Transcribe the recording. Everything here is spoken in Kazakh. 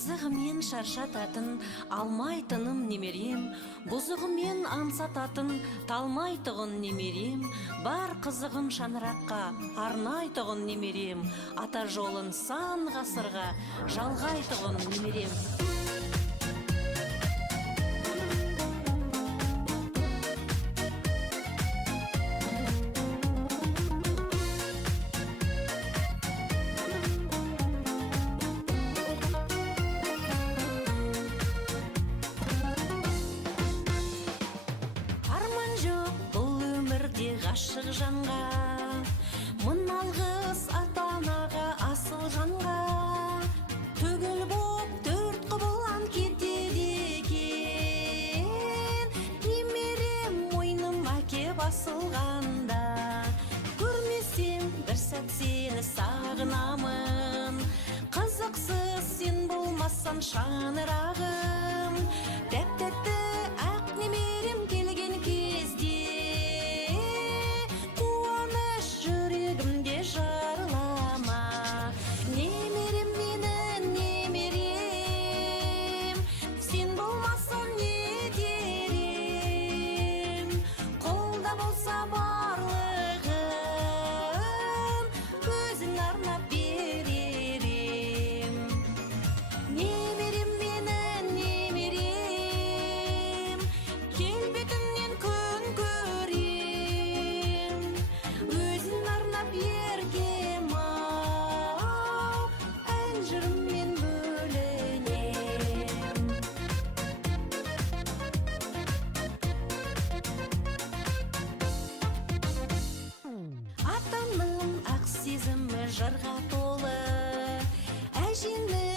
Қызығымен шаршататын алмайтыным немерем, бұзығымен аңсататын талмайтығын немерем, бар қызығын шаңыраққа арнайтығын немерем, ата жолын сан ғасырға жалғайтығын немерем. Ғашық жанға, мың алғыс ата-анаға, асыл жанға, түгіл боп төрт құбылан кетеді екен. Немерем мойным әке басылғанда, көрмесем бір сәт сені сағынамын. Қызықсыз сен болмасан шаңырағым, тәп-тәтті ақ немерем келген кезде жарылама. Немерем менің немерем, сен болмасын не дерем. Қолда болса барлығын өзің арнап беререм. Немерем менің немерем, келбетіңнен күн көрем. Өзің арнап еркем ау, ән жырыммен бөленем. Атаның ақ сезімі жырға толы, әженің